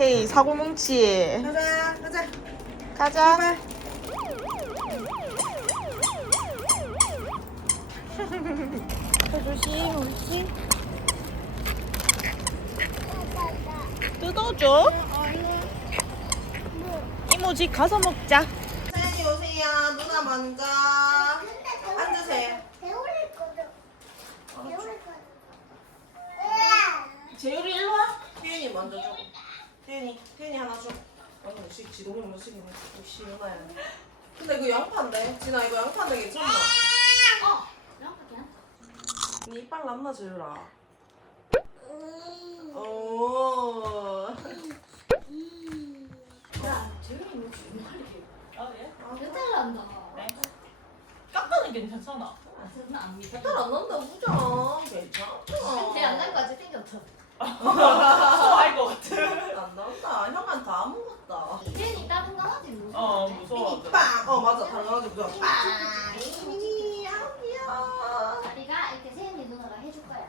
헤이 사고뭉치 가자 가자. 가자. 조심 옳지 뜯어줘. 이모 집 가서 먹자. 사연이 오세요. 누나 먼저 앉으세요. 배우를 거죠. 거. 재율이 일로 와. 태윤이 먼저 줘 태윤이 태윤이 하나 줘 아니 씨 지동이 못 시키네 씨 누나야 근데 이거 양파인데 진아 이거 양파인데 괜찮나? 어. 니 이빨 남나 재율아 오 야, 재윤이 뭐 주말이 아 예? 배탈 난다. 깎아는 괜찮잖아 아, 저는 안 믿어. 배탈 안 난다 보자 괜찮아 배안날 까지 생겼어. 무서워할 것 같아 안 나온다 형한테 다 먹었다 재윤이 다른 강아지 무서워. 어 무서워 빵! 어 맞아 다른 강아지 무서워 빵! 이민이 아우 귀여워 다리가 이렇게 세연이 누나가 해줄 거야.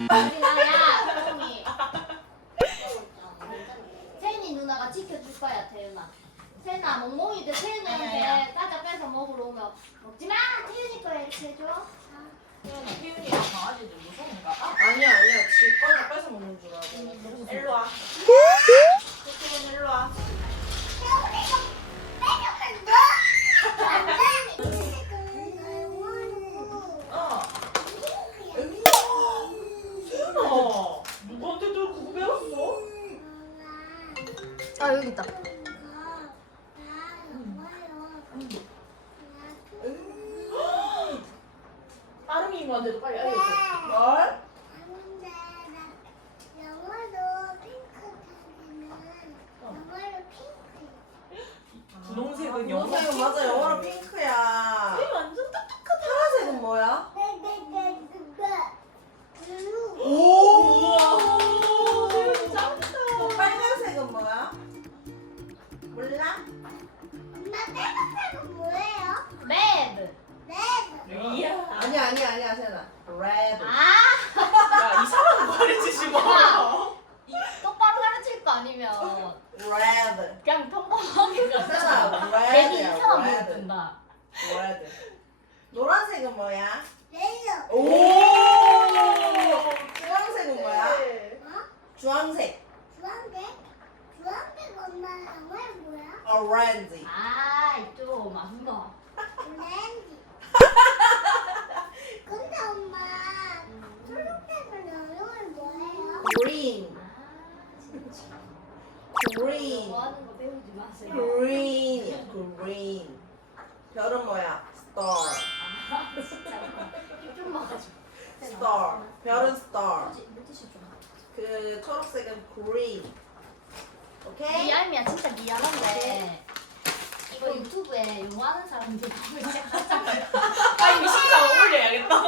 우리 나야, 태연이. 세연이 누나가 지켜줄 거야, 태연아. 세연아, 멍멍이들 세연이한테 과자 뺏어 먹으러 오면 먹지 마, 태연이 거야 이렇게 해줘. 태윤이랑 강아지들 무서운가? 아니야 아니야 지 거를 뺏어 먹는 줄 알고 일로 와 태윤 일로 와 어. 어. 누구한테 또 그거 배웠어? 아, 여기 있다. Ah, j'ai pas gagné. 그냥 평범하게 가르쳐. 세연아 괜히 레드야 이상한 거 레드 든다. 레드 노란색은 뭐야? 오! 주황색은 뭐야? 주황색 오렌지 아, 이쪽 맞은 거. 근데 엄마 초록색은 영어는 뭐예요? green 아, 진짜. Green 뭐 하는 거 배우지 마세요. green이야 green 별은 뭐야? star 아, 진짜. 좀 막아줘. star 별은 star 물티슈 좀. 그 초록색은 green 오케이? 미안이야 진짜 미안한데 이거 유튜브에 이거 하는 사람들 보면 시작하잖아. 아 이미 시작 올려야겠다.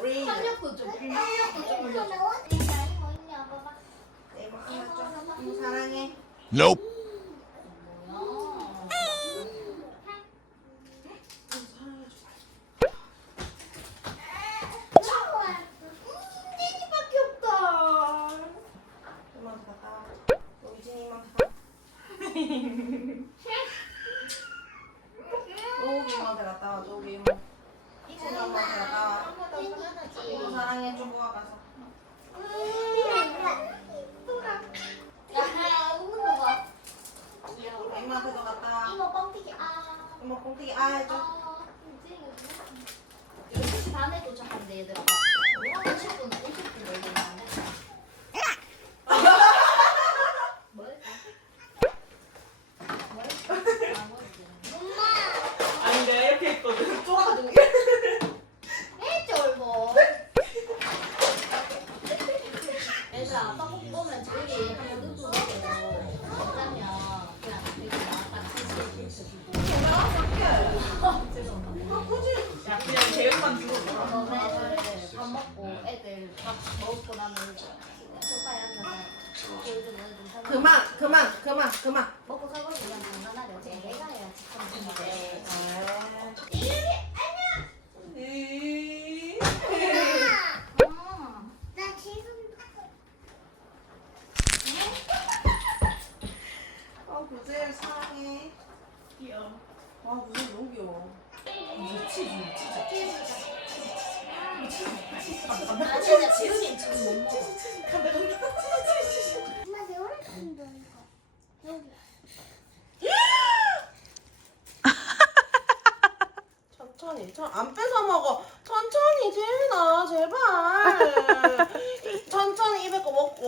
green 활력도 좀 활력도 좀 올려줘. 사랑해 Nope.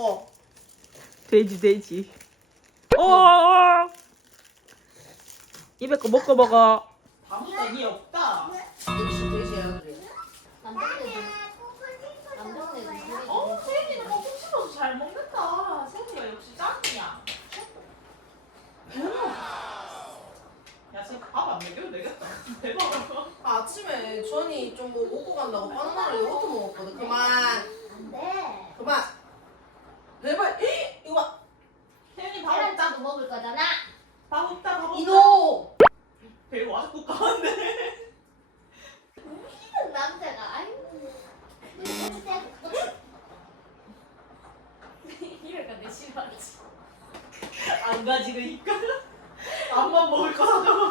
먹고. 돼지 돼지. 어. 입에 거 먹고 먹어. 밥이 없다 역시 돼지야. 남자들 뽀뽀 남자들 거예요? 어 세연이는 kokkok씹어서 잘 먹는다 세연이가 역시 짱이야 야 지금 밥안 먹여도 되겠다 대박 아침에 주원이 좀뭐 먹고 간다고 바나나를 요거트 먹었거든. 그만. 안돼. 그만. 제발. 이 이거 봐. 세연이 밥 없다 계란찜도 먹을 거잖아. 밥 없다 밥 없다 이노. 배고 아직도 가는데 이런 남자가 아이고. 이럴 건데 싫어하지. 안 가지그니까 앞만 먹을 거 사줘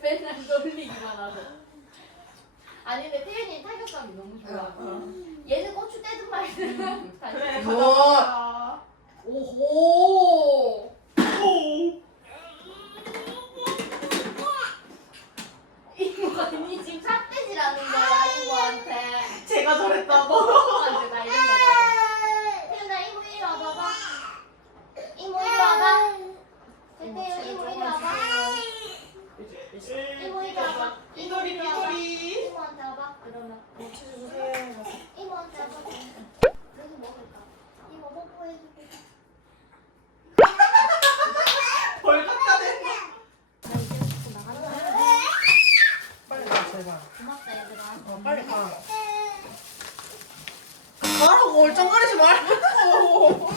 맨날 놀리기만 하고. 아니 근데 태연이 타격감이 너무 좋아. 얘는 고추 떼든 말든. 다 그래 좋아. 가자 오호. 오 이모가 니 지금 삿대질하는 거야 제가 저랬다고 이모한테 나 이런 거. 태연아 이모 이리 와봐봐. 이모 이리 와봐. 태연 이모 이리 와봐. 이모 이리 와봐. 이도리 이도리 이모한테 와봐. 그러면. 치즈 주세요. 이모한테 와봐. 여기 먹을까? 이모 뽀뽀해줄게. 벌 갖다 대 나 이제 나가는 거야. 빨리 가 제발. 고맙다 얘들아. 어 빨리 가. 가라고 얼쩡거리지 말고.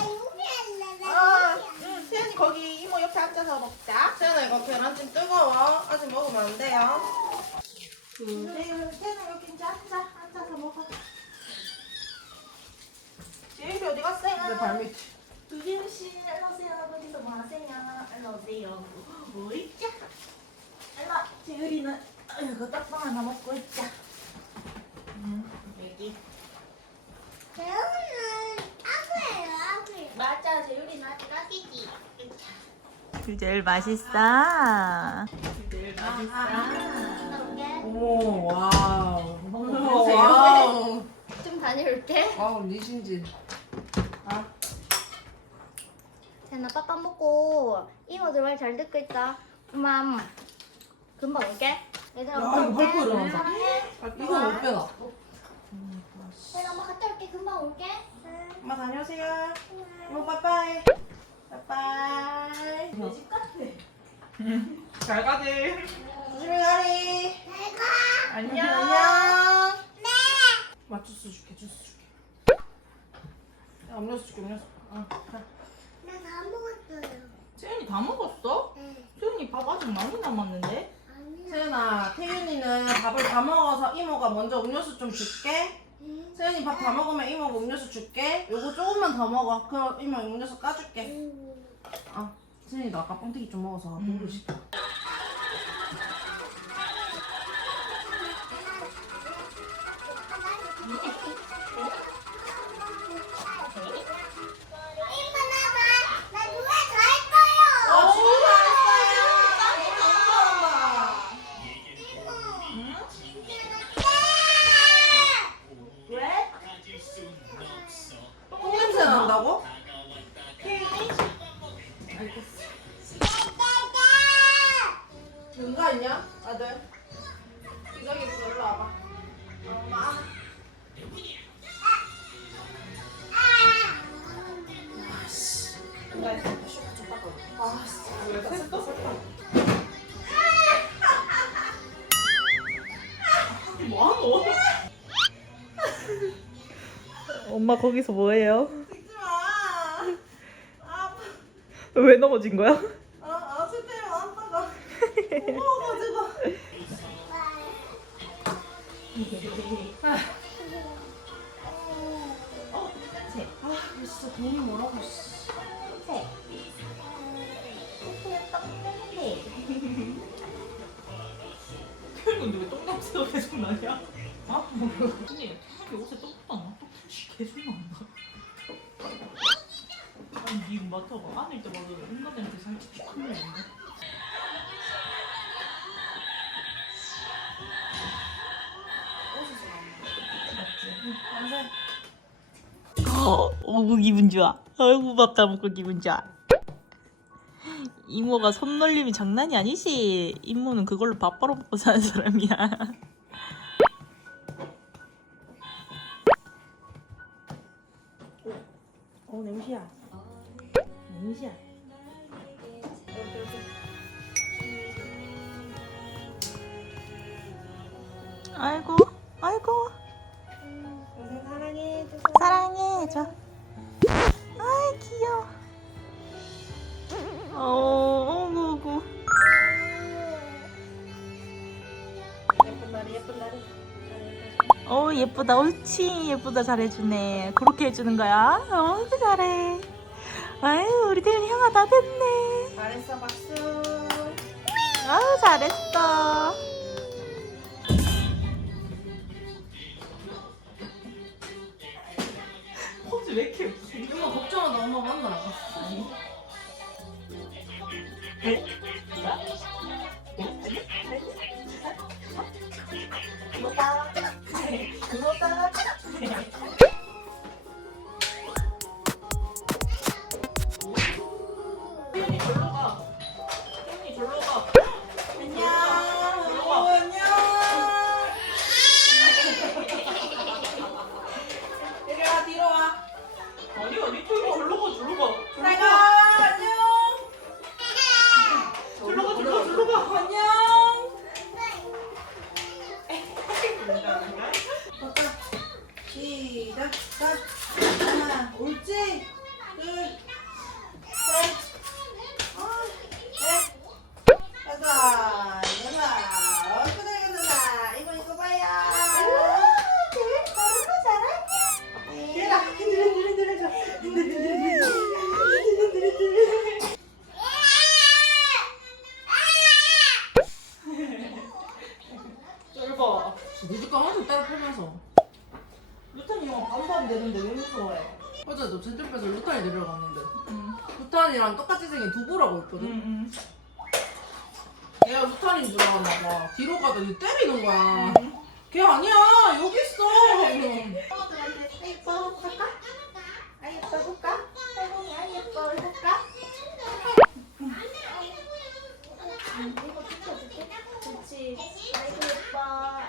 아, 응, 세연이 거기 앉아서 먹자 세연아 이거 계란찜 뜨거워. 아직 먹으면 안 돼요. 세연 세연 여기 이제 앉아 앉아서 먹어 제일이 어디 갔어요? 내 발밑. 두지우 씨, 일로 오세요. 어디서 뭐 하세요? 일로 오세요. 뭐 있자? 일로 와. 재율이는 그 떡빵 하나 먹고 있자. 응, 여기. 배우는 아구예요 아구. 맞아, 재율이는 아직 아기지. 제일 맛있어. 제일 나올게. 오 와우. 보세요. 와우. 좀 다녀올게. 와우 리신진. 쟤나 빠빠 먹고 이모들 말 잘 듣고 있다. 엄마 금방 올게. 얘들아 야, 이거. 일어난다. 사랑해. 이거 못 빼나? 엄마 갔다 올게. 금방 올게. 엄마 다녀오세요. 이모 빠빠이. 빠빠이. 내집 같아. 잘 가지. 조심히 가리. 안녕. 안녕. 네. 맛 주스 줄게 주스 줄게. 야, 음료수 줄게 음료수. 어, 그래. 나다 먹었어요. 세연이 다 먹었어? 네. 세연이 밥 아직 많이 남았는데? 아니요. 세연아, 태윤이는 밥을 다 먹어서 이모가 먼저 음료수 좀 줄게. 음. 세연이 밥 다 먹으면 이모가 음료수 줄게. 요거 조금만 더 먹어. 그럼 이모 음료수 까줄게. 음. 아, 세연이도 아까 뻥튀기 좀 먹어서 음. 배부르 시켜. 엄마 거기서 뭐해요? 찍지 마. 아, 왜 넘어진 거야? 아, 아, 스테이면 아빠가 무거워가지고. 어, 새. 아, 진짜 돈이 뭐라고. 씨. 새. 코코넛 떡 새. 나냐? 아? 언니 태양이 옷에 떡도 안 나? 떡 계속 난다 아니 니 맡아봐 안일 때마다 온갖 냄새 살짝 나온다. 완전 어, 어구 기분 좋아. 아이고 밥다 먹고 기분 좋아. 이모가 손놀림이 장난이 아니지. 이모는 그걸로 밥 벌어 먹고 사는 사람이야. 어 냄새야. 냄새야. 아이고, 아이고. 사랑해. 사랑해 줘. 아이 귀여워. 어, 어 예쁘다 옳지 예쁘다 잘해주네 그렇게 해주는 거야 어 잘해 아유 우리 태윤이 형아 다 됐네 잘했어 박수. 아유 잘했어 포즈 왜 이렇게? 엄마 걱정한다 엄마 만나. 태연이 黒田が来た 형 반반 되는데 왜 무서워해 어제도 제주에서 루탄이 내려갔는데 루탄이랑 똑같이 생긴 두부라고 있거든 응응 얘가 루탄인 줄 알았나 봐 뒤로 가더니 때리는 거야 걔 아니야 여기 있어 아이뻐 볼까? 아이뻐 볼까? 할머니 아이뻐 볼까? 이거 붙여줄게. 그렇지. 아이고 예뻐. 아이 예뻐.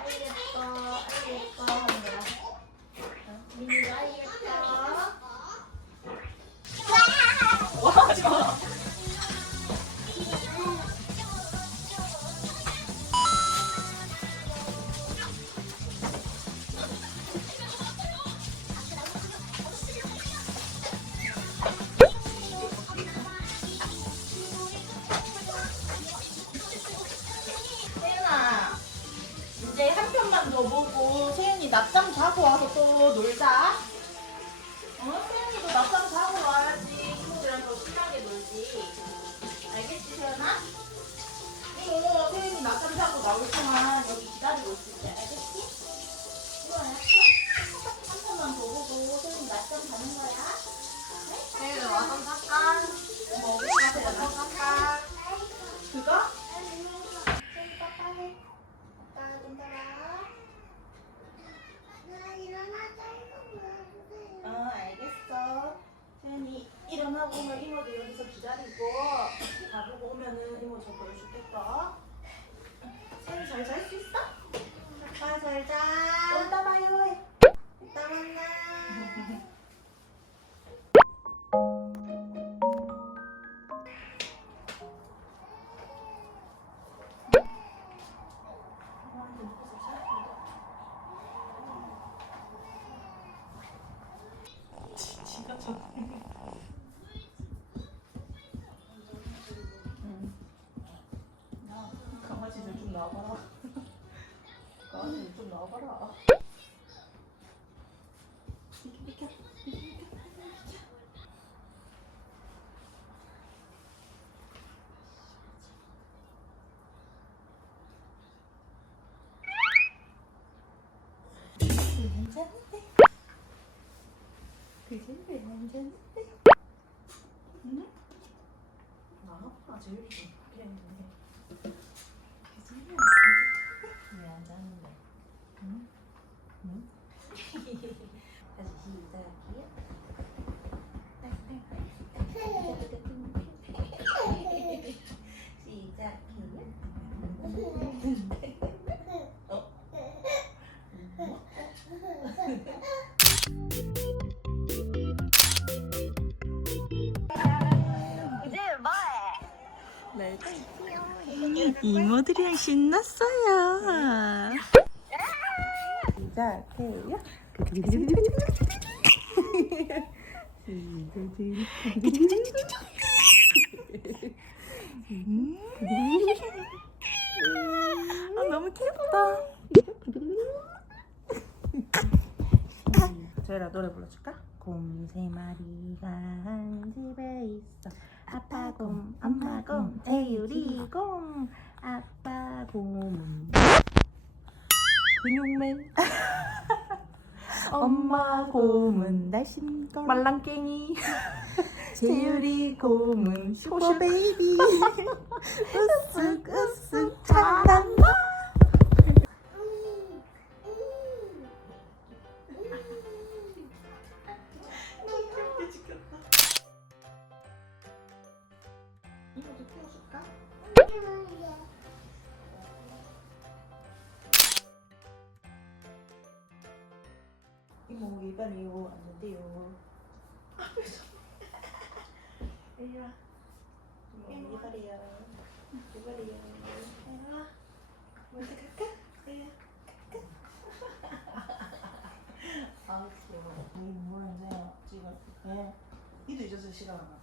you're not here. 괜찮은데? 그지? 괜찮은데? 응? 나? 아, 제일 좀 그래. 이모들이랑 신났어요. 시작 해요. 아, 너무 귀엽다. 저희라 노래 불러줄까? 곰 세 마리가 한 집에 있어 아빠 곰, 엄마 곰, 재유리 곰. 아빠 곰은 근육맨. 엄마 곰은 날씬곰 말랑깽이. 재유리 곰은 슈퍼베이비. 으쓱 으쓱 잘한다 이모 이발이요. 안 된대요. 이리 와. 이모 이발이야 이발이야 이리 와. 먼저 갈까? 이리 와. 아 귀여워. 이 뭐는데 찍어줄게 니도 잊어서 싫어하나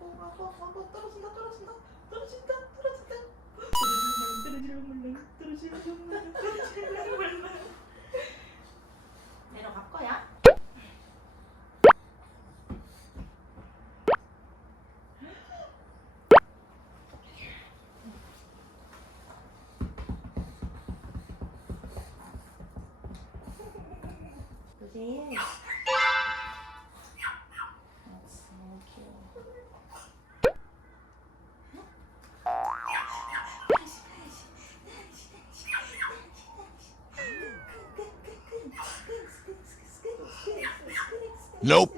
아이고 아이고 아이고 떨어진다 떨어진다 떨어진다 떨어진다 물론 떨어지는 물론 내려갈 거야? Nope.